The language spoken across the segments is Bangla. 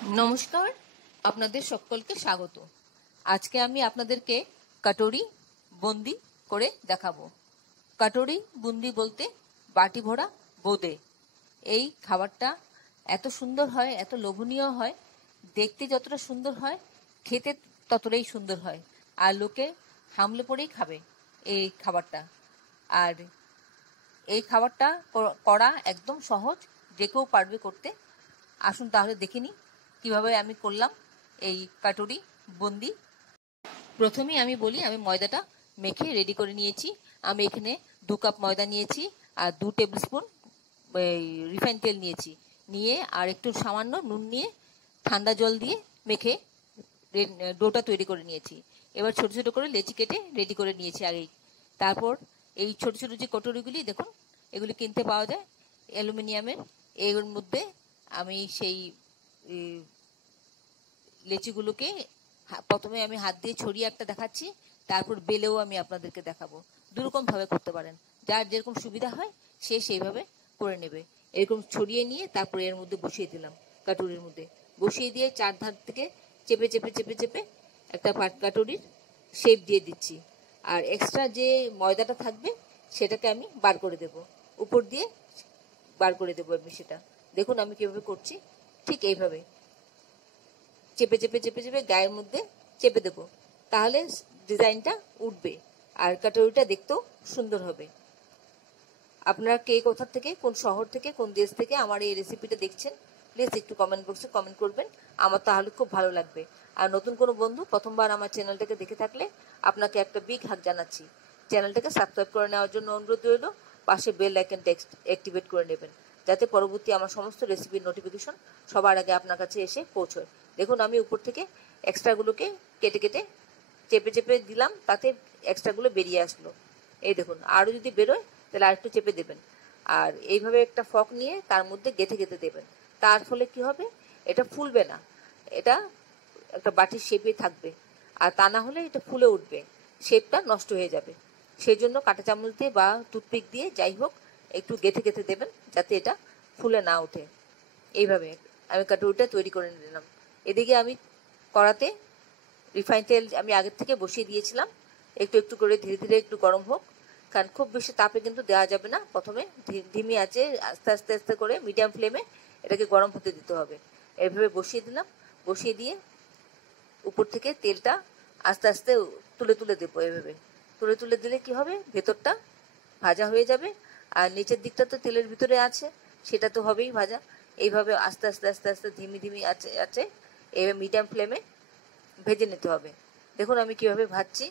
নমস্কার, আপনাদের সকলকে স্বাগত। আজকে আমি আপনাদেরকে কাটোরি বুন্দি করে দেখাবো। কাটোরি বুন্দি বলতে বাটি ভরা বোঁদে। এই খাবারটা এত সুন্দর হয়, এত লোভনীয় হয়, দেখতে যতটা সুন্দর হয় খেতে ততটাই সুন্দর হয়। আর লোকে হামলে পড়েই খাবে এই খাবারটা। আর এই খাবারটা করা একদম সহজ, যে কেউ পারবে করতে। আসুন তাহলে দেখে নিই কীভাবে আমি করলাম এই কাটোরি বুন্দি। প্রথমেই আমি বলি, আমি ময়দাটা মেখে রেডি করে নিয়েছি। আমি এখানে 2 কাপ ময়দা নিয়েছি আর 2 টেবিল স্পুন রিফাইন তেল নিয়েছি। নিয়ে আর একটু সামান্য নুন নিয়ে ঠান্ডা জল দিয়ে মেখে ডোটা তৈরি করে নিয়েছি। এবার ছোট ছোট করে লেচি কেটে রেডি করে নিয়েছি আগেই। তারপর এই ছোট ছোট যে কটোরিগুলি দেখুন, এগুলি কিনতে পাওয়া যায় অ্যালুমিনিয়ামের। এর মধ্যে আমি সেই লেচিগুলোকে প্রথমে আমি হাত দিয়ে ছড়িয়ে একটা দেখাচ্ছি, তারপর বেলেও আমি আপনাদেরকে দেখাবো। দুরকম ভাবে করতে পারেন, যার যেরকম সুবিধা হয় সে সেইভাবে করে নেবে। এরকম ছড়িয়ে নিয়ে তারপর এর মধ্যে বসিয়ে দিলাম, কাটুরির মধ্যে বসিয়ে দিয়ে চারধার থেকে চেপে চেপে চেপে চেপে একটা কাটুরির শেপ দিয়ে দিচ্ছি। আর এক্সট্রা যে ময়দাটা থাকবে সেটাকে আমি বার করে দেব, উপর দিয়ে বার করে দেবো আমি সেটা। দেখুন আমি কিভাবে করছি, ঠিক এইভাবে চেপে চেপে চেপে চেপে গায়ের মধ্যে চেপে দেবো, তাহলে ডিজাইনটা উঠবে আর কাটুরিটা দেখতেও সুন্দর হবে। আপনারা কে কোথা থেকে, কোন শহর থেকে, কোন দেশ থেকে আমার এই রেসিপিটা দেখছেন, প্লিজ একটু কমেন্ট বক্সে কমেন্ট করবেন, আমার তাহলে খুব ভালো লাগবে। আর নতুন কোনো বন্ধু প্রথমবার আমার চ্যানেলটাকে দেখে থাকলে আপনাকে একটা বিগ হাগ জানাচ্ছি। চ্যানেলটাকে সাবস্ক্রাইব করে নেওয়ার জন্য অনুরোধ রইল। পাশে বেল আইকনটা অ্যাক্টিভেট করে নেবেন, যাতে পরবর্তী আমার সমস্ত রেসিপির নোটিফিকেশন সবার আগে আপনার কাছে এসে পৌঁছয়। দেখুন আমি উপর থেকে এক্সট্রাগুলোকে কেটে কেটে চেপে চেপে দিলাম, তাতে এক্সট্রাগুলো বেরিয়ে আসলো। এই দেখুন, আরও যদি বেরোয় তাহলে আরেকটু চেপে দেবেন। আর এইভাবে একটা ফক নিয়ে তার মধ্যে গেঁথে গেঁথে দেবেন। তার ফলে কি হবে, এটা ফুলবে না, এটা একটা বাটির শেপে থাকবে। আর তা না হলে এটা ফুলে উঠবে, শেপটা নষ্ট হয়ে যাবে। সেই জন্য কাঁটা চামচ দিয়ে বা টুথপিক দিয়ে যাই হোক একটু গেঁথে গেঁথে দেবেন, যাতে এটা ফুলে না ওঠে। এইভাবে আমি কাটুরিটা তৈরি করে নিলাম। এদিকে আমি কড়াতে রিফাইন তেল আমি আগের থেকে বসিয়ে দিয়েছিলাম, একটু একটু করে ধীরে ধীরে একটু গরম হোক। কারণ খুব বেশি তাপে কিন্তু দেওয়া যাবে না, প্রথমে ধিমি আছে আস্তে আস্তে আস্তে করে মিডিয়াম ফ্লেমে এটাকে গরম হতে দিতে হবে। এইভাবে বসিয়ে দিলাম, বসিয়ে দিয়ে উপর থেকে তেলটা আস্তে আস্তে তুলে তুলে দেবো। এভাবে তুলে তুলে দিলে কি হবে, ভেতরটা ভাজা হয়ে যাবে আর নিচের দিকটা তো তেলের ভিতরে আছে, সেটা তো হবেই ভাজা। এইভাবে আস্তে আস্তে আস্তে আস্তে ধিমি ধিমি আছে আছে এইভাবে মিডিয়াম ফ্লেমে ভেজে নিতে হবে। দেখুন আমি কিভাবে ভাজছি।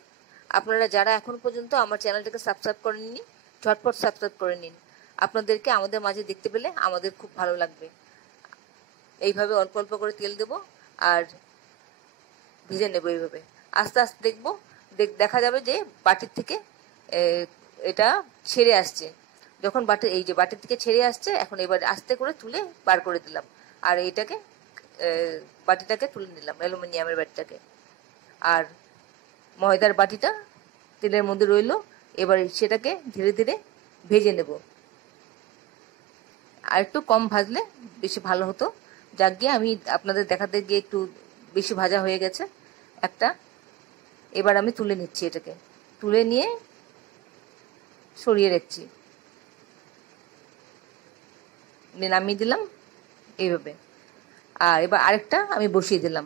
আপনারা যারা এখন পর্যন্ত আমার চ্যানেলটাকে সাবস্ক্রাইব করেননি, ঝটপট সাবস্ক্রাইব করে নিন। আপনাদেরকে আমাদের মাঝে দেখতে পেলে আমাদের খুব ভালো লাগবে। এইভাবে অল্প অল্প করে তেল দেবো আর ভেজে নেবো। এইভাবে আস্তে আস্তে দেখবো, দেখা যাবে যে বাটির থেকে এটা ছেড়ে আসছে। যখন এই যে বাটির থেকে ছেড়ে আসছে, এখন এবার আস্তে করে তুলে বার করে দিলাম। আর এইটাকে বাটিটাকে তুলে নিলাম, অ্যালুমিনিয়ামের বাটিটাকে। আর ময়দার বাটিটা তেলের মধ্যে রইল। এবার সেটাকে ধীরে ধীরে ভেজে নেব। আর একটু কম ভাজলে বেশি ভালো হতো। যাক গিয়ে আমি আপনাদের দেখাতে গিয়ে একটু বেশি ভাজা হয়ে গেছে একটা। এবার আমি তুলে নিচ্ছি, এটাকে তুলে নিয়ে সরিয়ে রাখছি, নামিয়ে দিলাম এইভাবে। আর এবার আরেকটা আমি বসিয়ে দিলাম।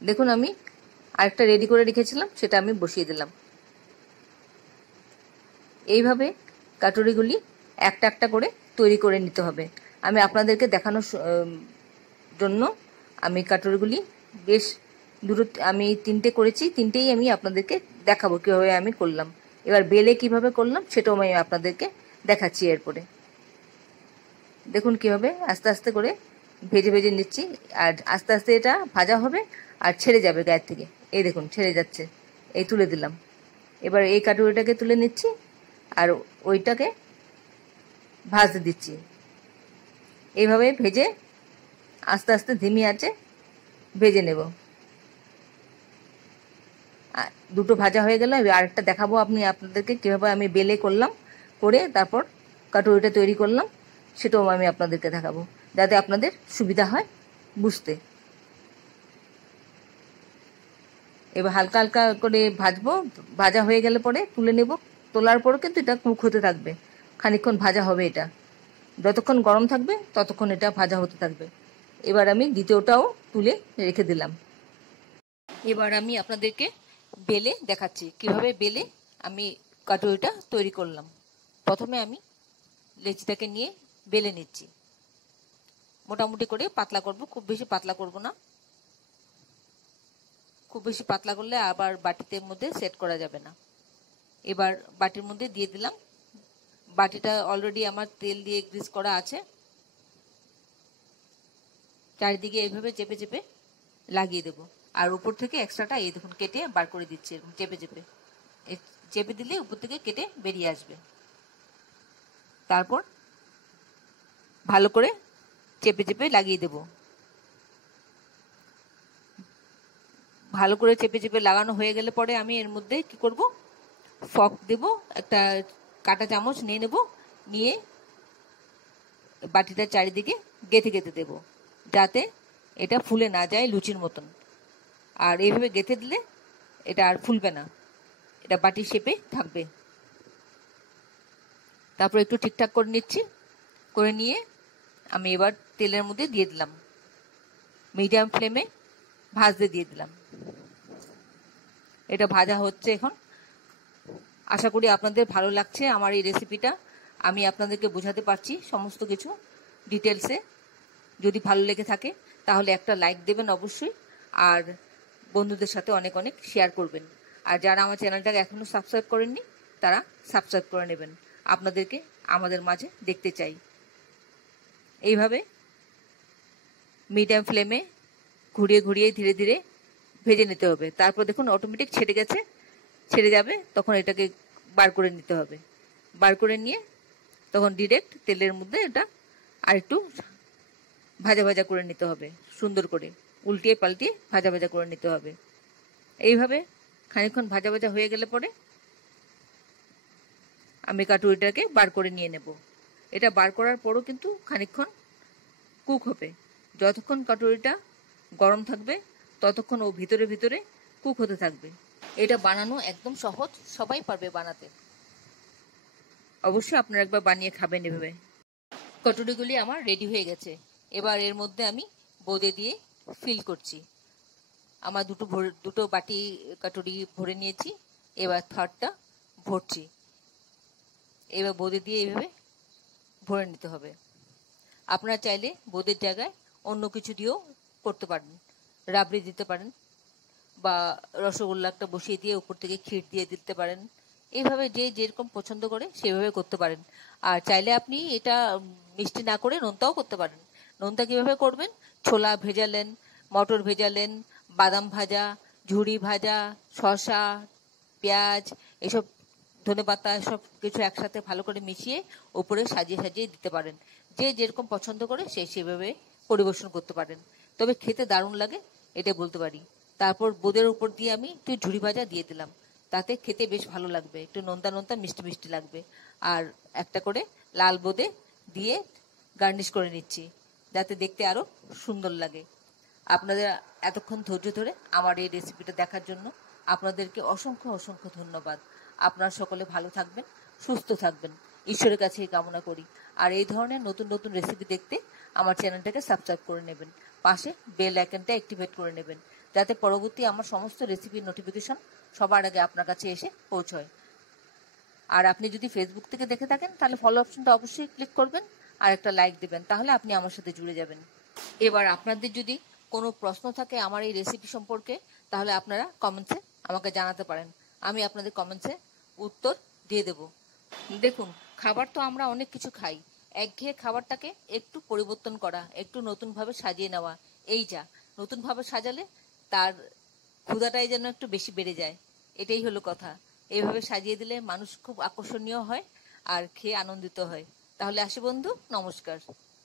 দেখুন আমি আরেকটা রেডি করে রেখেছিলাম, সেটা আমি বসিয়ে দিলাম। এইভাবে কাটুরিগুলি একটা একটা করে তৈরি করে নিতে হবে। আমি আপনাদেরকে দেখানোর জন্য আমি কাটুরিগুলি বেশ আমি 3টে করেছি, 3টেই আমি আপনাদেরকে দেখাবো কীভাবে আমি করলাম। এবার বেলে কিভাবে করলাম সেটাও আমি আপনাদেরকে দেখাচ্ছি এরপরে। দেখুন কীভাবে আস্তে আস্তে করে ভেজে ভেজে নিচ্ছি। আর আস্তে আস্তে এটা ভাজা হবে আর ছেড়ে যাবে গায়ের থেকে। এই দেখুন ছেড়ে যাচ্ছে, এই তুলে দিলাম। এবার এই কাটুরিটাকে তুলে নিচ্ছি আর ওইটাকে ভাজতে দিচ্ছি। এইভাবে ভেজে আস্তে আস্তে ধিমি আঁচে ভেজে নেব। দুটো ভাজা হয়ে গেল। এবার আরেকটা দেখাবো আপনাদেরকে কীভাবে আমি বেলে করলাম, করে তারপর কাটুরিটা তৈরি করলাম, সেটাও আমি আপনাদেরকে দেখাবো, যাতে আপনাদের সুবিধা হয় বুঝতে। এবার হালকা হালকা করে ভাজবো, ভাজা হয়ে গেলে পরে তুলে নেব। তোলার পরও কিন্তু এটা কুক হতে থাকবে, খানিকক্ষণ ভাজা হবে। এটা যতক্ষণ গরম থাকবে ততক্ষণ এটা ভাজা হতে থাকবে। এবার আমি দ্বিতীয়টাও তুলে রেখে দিলাম। এবার আমি আপনাদেরকে বেলে দেখাচ্ছি কিভাবে বেলে আমি কাটুরিটা তৈরি করলাম। প্রথমে আমি লেচিটাকে নিয়ে বেলে নিচ্ছি, মোটামুটি করে পাতলা করব, খুব বেশি পাতলা করব না। খুব বেশি পাতলা করলে আবার বাটিতে মধ্যে সেট করা যাবে না। এবার বাটির মধ্যে দিয়ে দিলাম। বাটিটা অলরেডি আমার তেল দিয়ে গ্রিস করা আছে। চারিদিকে এইভাবে চেপে চেপে লাগিয়ে দেবো। আর উপর থেকে এক্সট্রাটা এই দেখুন কেটে বার করে দিচ্ছি, এরকম চেপে চেপে। চেপে দিলে উপর থেকে কেটে বেরিয়ে আসবে। তারপর ভালো করে চেপে চেপে লাগিয়ে দেব। ভালো করে চেপে চেপে লাগানো হয়ে গেলে পরে আমি এর মধ্যে কি করব, ফর্ক দেব, একটা কাঁটা চামচ নিয়ে নেব, নিয়ে বাটিটার চারিদিকে গেঁথে গেঁথে দেব, যাতে এটা ফুলে না যায় লুচির মতন। আর এইভাবে গেঁথে দিলে এটা আর ফুলবে না, এটা বাটির শেপে থাকবে। তারপর একটু ঠিকঠাক করে নিচ্ছি, করে নিয়ে আমি এবার তেলের মধ্যে দিয়ে দিলাম, মিডিয়াম ফ্লেমে ভাজতে দিয়ে দিলাম। এটা ভাজা হচ্ছে এখন। আশা করি আপনাদের ভালো লাগছে আমার এই রেসিপিটা। আমি আপনাদেরকে বোঝাতে পারছি সমস্ত কিছু ডিটেলসে। যদি ভালো লেগে থাকে তাহলে একটা লাইক দেবেন অবশ্যই, আর বন্ধুদের সাথে অনেক অনেক শেয়ার করবেন। আর যারা আমার চ্যানেলটাকে এখনো সাবস্ক্রাইব করেননি তারা সাবস্ক্রাইব করে নেবেন। আপনাদেরকে আমাদের মাঝে দেখতে চাই। এইভাবে মিডিয়াম ফ্লেমে ঘুরিয়ে ঘুরিয়ে ধীরে ধীরে ভেজে নিতে হবে। তারপর দেখুন অটোমেটিক ছেড়ে যাবে, তখন এটাকে বার করে নিতে হবে। বার করে নিয়ে তখন ডিরেক্ট তেলের মধ্যে এটা আর একটু ভাজা ভাজা করে নিতে হবে, সুন্দর করে উল্টিয়ে পাল্টিয়ে ভাজা ভাজা করে নিতে হবে। এইভাবে খানিকক্ষণ ভাজা ভাজা হয়ে গেলে পরে আমি কাটুরিটাকে বার করে নিয়ে নেব। এটা বার করার পরও কিন্তু খানিকক্ষণ কুক হবে। যতক্ষণ কাটুরিটা গরম থাকবে ততক্ষণ ও ভিতরে ভিতরে কুক হতে থাকবে। এটা বানানো একদম সহজ, সবাই পারবে বানাতে। অবশ্যই আপনারা একবার বানিয়ে খাবেন এভাবে। কটুরিগুলি আমার রেডি হয়ে গেছে। এবার এর মধ্যে আমি বোঁদে দিয়ে ফিল করছি। আমার দুটো বাটি কাটুরি ভরে নিয়েছি, এবার থার্ডটা ভরছি। এবার বোঁদে দিয়ে এইভাবে ভরে নিতে হবে। আপনারা চাইলে বোঁদের জায়গায় অন্য কিছু দিয়েও করতে পারেন, রাবড়ি দিতে পারেন, বা রসগোল্লা একটা বসিয়ে দিয়ে উপর থেকে ক্ষীর দিয়ে দিতে পারেন। এইভাবে যে যেরকম পছন্দ করে সেভাবে করতে পারেন। আর চাইলে আপনি এটা মিষ্টি না করে নোনতাও করতে পারেন। নোনতা কিভাবে করবেন, ছোলা ভেজালেন, মটর ভেজালেন, বাদাম ভাজা, ঝুড়ি ভাজা, শসা, পেঁয়াজ, এসব ধনেপাতা সব কিছু একসাথে ভালো করে মিশিয়ে ওপরে সাজিয়ে সাজিয়ে দিতে পারেন। যে যেরকম পছন্দ করে সে সেভাবে পরিবেশন করতে পারেন। তবে খেতে দারুণ লাগে, এটা বলতে পারি। তারপর বোঁদের উপর দিয়ে আমি একটু ঝুড়ি ভাজা দিয়ে দিলাম, তাতে খেতে বেশ ভালো লাগবে, একটু নোনতা নোনতা মিষ্টি মিষ্টি লাগবে। আর একটা করে লাল বোঁদে দিয়ে গার্নিশ করে নিচ্ছি, যাতে দেখতে আরো সুন্দর লাগে। আপনাদের এতক্ষণ ধৈর্য ধরে আমার এই রেসিপিটা দেখার জন্য আপনাদেরকে অসংখ্য অসংখ্য ধন্যবাদ। আপনারা সকলে ভালো থাকবেন, সুস্থ থাকবেন, ঈশ্বরের কাছে কামনা করি। আর এই ধরনের নতুন নতুন রেসিপি দেখতে আমার চ্যানেলটাকে সাবস্ক্রাইব করে নেবেন, পাশে বেল আইকনটা অ্যাক্টিভেট করে নেবেন, যাতে পরবর্তী আমার সমস্ত রেসিপির নোটিফিকেশন সবার আগে আপনার কাছে এসে পৌঁছয়। আর আপনি যদি ফেসবুক থেকে দেখে থাকেন তাহলে ফলো অপশনটা অবশ্যই ক্লিক করবেন আর একটা লাইক দেবেন, তাহলে আপনি আমার সাথে জুড়ে যাবেন। এবার আপনাদের যদি কোনো প্রশ্ন থাকে আমার এই রেসিপি সম্পর্কে, তাহলে আপনারা কমেন্টসে আমাকে জানাতে পারেন। আমি আপনাদের কমেন্টসে উত্তর দিয়ে দেব। দেখুন, খাবার তো আমরা অনেক কিছু খাই, একঘেয়ে খাবারটাকে একটু পরিবর্তন করা, একটু নতুনভাবে সাজিয়ে নেওয়া, এই যা নতুনভাবে সাজালে তার ক্ষুধাটাই যেন একটু বেশি বেড়ে যায়, এটাই হলো কথা। এইভাবে সাজিয়ে দিলে মানুষ খুব আকর্ষণীয় হয় আর খেয়ে আনন্দিত হয়। তাহলে আসি বন্ধু, নমস্কার।